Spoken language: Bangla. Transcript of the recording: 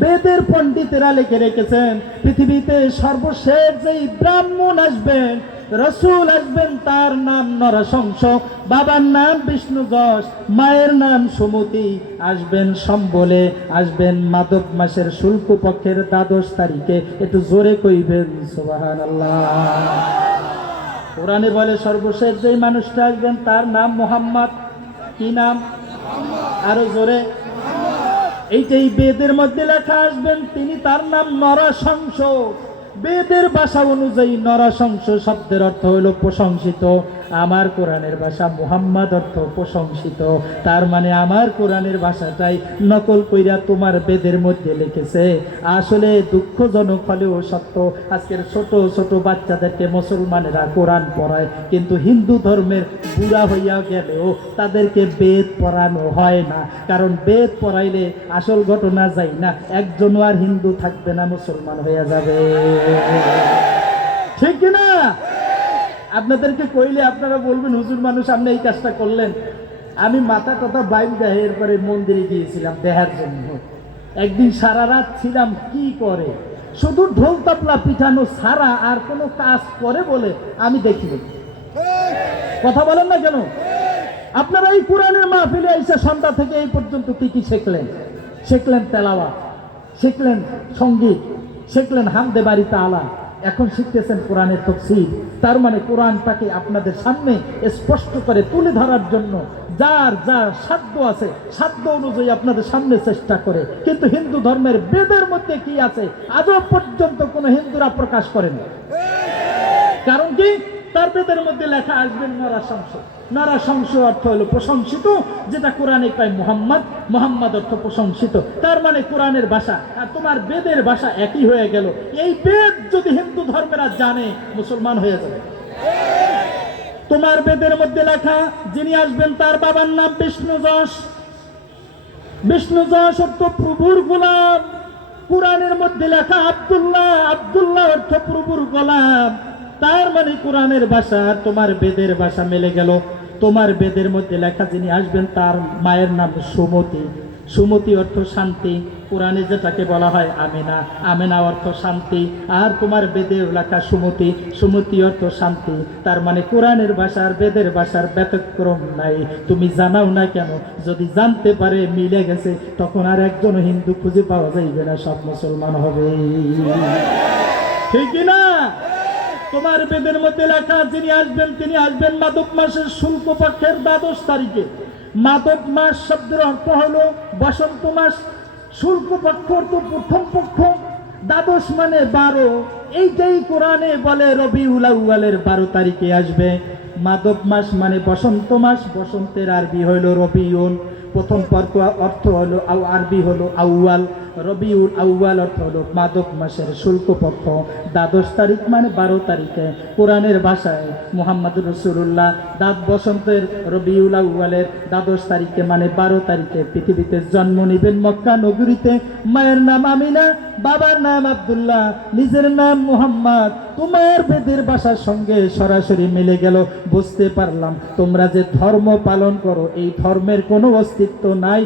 বেদের পণ্ডিতেরা লিখে রেখেছেন পৃথিবীতে সর্বশেষ যেই ব্রাহ্মণ আসবেন, রসুল আসবেন, তার নাম নরশংস, বাবার নাম বিষ্ণু যশ, মায়ের নাম সুমতি, আসবেন সম্বলে, আসবেন মাধব মাসের শুল্ক পক্ষের 12 তারিখে। একটু জোরে কইবেন সুবহানাল্লাহ। কোরআনে বলে সর্বশেষ যেই মানুষটা আসবেন তার নাম মুহাম্মদ। কি নাম? আরো জোরে। এইটাই বেদের মধ্যে লেখা, আসবেন তিনি, তার নাম নরশংস। বেদের ভাষা অনুযায়ী নরশংস শব্দের অর্থ হলো প্রশংসিত। আমার কোরআনের ভাষা মুহাম্মদ অর্থ প্রশংসিত। তার মানে আমার কোরআনের ভাষাটাই নকল কইরা তোমার বেদের মধ্যে লিখেছে। আসলে দুঃখজনক হলেও সত্য, আজকের ছোট ছোট বাচ্চাদেরকে মুসলমানেরা কোরআন পড়ায়, কিন্তু হিন্দু ধর্মের বুড়া হইয়া গেলেও তাদেরকে বেদ পড়ানো হয় না। কারণ বেদ পড়াইলে আসল ঘটনা যায় না, একজনও আর হিন্দু থাকবে না, মুসলমান হইয়া যাবে। ঠিক কিনা? আপনাদেরকে কইলে আপনারা বলবেন হুজুর মানুষ আপনি এই কাজটা করলেন। আমি মাথা কথা বাইর দেয়, এরপরে মন্দিরে গিয়েছিলাম দেখার জন্য। একদিন সারা রাত ছিলাম, কি করে শুধু ঢোল তাবলা পিঠানো ছাড়া আর কোনো কাজ করে বলে আমি দেখিনি। কথা বলেন না কেন? আপনারা এই কোরআনের মাহফিলে এসে সন্ধ্যা থেকে এই পর্যন্ত কি কি শিখলেন? শিখলেন তেলাওয়াত, শিখলেন সঙ্গীত, শিখলেন হামদে বাড়ি তাআলা, এখন শিখতেছেন কোরআনের তাফসীর। তার মানে কোরআনটাকে আপনাদের সামনে স্পষ্ট করে তুলে ধরার জন্য যার যা সাধ্য আছে, সাধ্য অনুযায়ী আপনাদের সামনে চেষ্টা করে। কিন্তু হিন্দু ধর্মের বেদের মধ্যে কি আছে আজও পর্যন্ত কোনো হিন্দুরা প্রকাশ করেনি। কারণ কি? তার বেদের মধ্যে লেখা আসবেন নরশংস। নরশংস অর্থ হলো প্রশংসিত, যেটা কোরআনে পাই মুহাম্মদ, মুহাম্মদ অর্থ প্রশংসিত। তার মানে কোরআনের ভাষা আর তোমার বেদের ভাষা একই হয়ে গেল। এই বেদ যদি হিন্দু ধর্মেরা জানে, মুসলমান হয়ে যাবে। তোমার বেদের মধ্যে লেখা যিনি আসবেন তার বাবার নাম বিষ্ণু যশ। বিষ্ণু যশ অর্থ প্রভুর গোলাম। কোরআনের মধ্যে লেখা আব্দুল্লাহ, আব্দুল্লাহ অর্থ প্রভুর গোলাম। তার মানে কোরআনের ভাষা তোমার বেদের ভাষা মিলে গেল। তোমার বেদের মধ্যে লেখা যিনি আসবেন তার মায়ের নাম সুমতি। সুমতি অর্থ শান্তি। কোরআনে যেটাকে বলা হয় আমেনা, আমেনা অর্থ শান্তি। আর তোমার বেদের লেখা সুমতি, সুমতি অর্থ শান্তি। তার মানে কোরআনের ভাষা আর বেদের ভাষার ব্যতিক্রম নাই। তুমি জানাও না কেন, যদি জানতে পারে মিলে গেছে, তখন আর একজন হিন্দু খুঁজে পাওয়া যাইবে না, সব মুসলমান হবে। ঠিক না? তোমার বেদের মধ্যে লেখা যিনি আসবেন তিনি আসবেন মাধব মাসের শুল্ক পক্ষের 12 তারিখে। মাধব মাস শব্দের অর্থ হলো বসন্ত মাস। শুল্ক পক্ষ অর্থ প্রথম পক্ষ, 12 মানে 12। এইটাই কোরআনে বলে রবিউল আউয়ালের 12 তারিখে আসবে। মাধব মাস মানে বসন্ত মাস, বসন্তের আরবি হইল রবিউল। প্রথম অর্থ হলো আরবি হলো আউয়াল। রবিউল আউয়াল অর্থ হলো মাধব মাসের শুল্ক পক্ষ। 12 তারিখ মানে 12 তারিখে। কোরআনের ভাষায় মুহাম্মদুর রাসূলুল্লাহ বসন্তের রবিউল আউয়ালের 12 তারিখে মানে 12 তারিখে পৃথিবীতে জন্ম নেবেন মক্কা নগরীতে। মায়ের নাম আমিনা, বাবার নাম আব্দুল্লাহ, নিজের নাম মুহাম্মদ। তোমার বেদের ভাষার সঙ্গে সরাসরি মিলে গেল। বুঝতে পারলাম তোমরা যে ধর্ম পালন করো এই ধর্মের কোনো অস্তিত্ব নাই।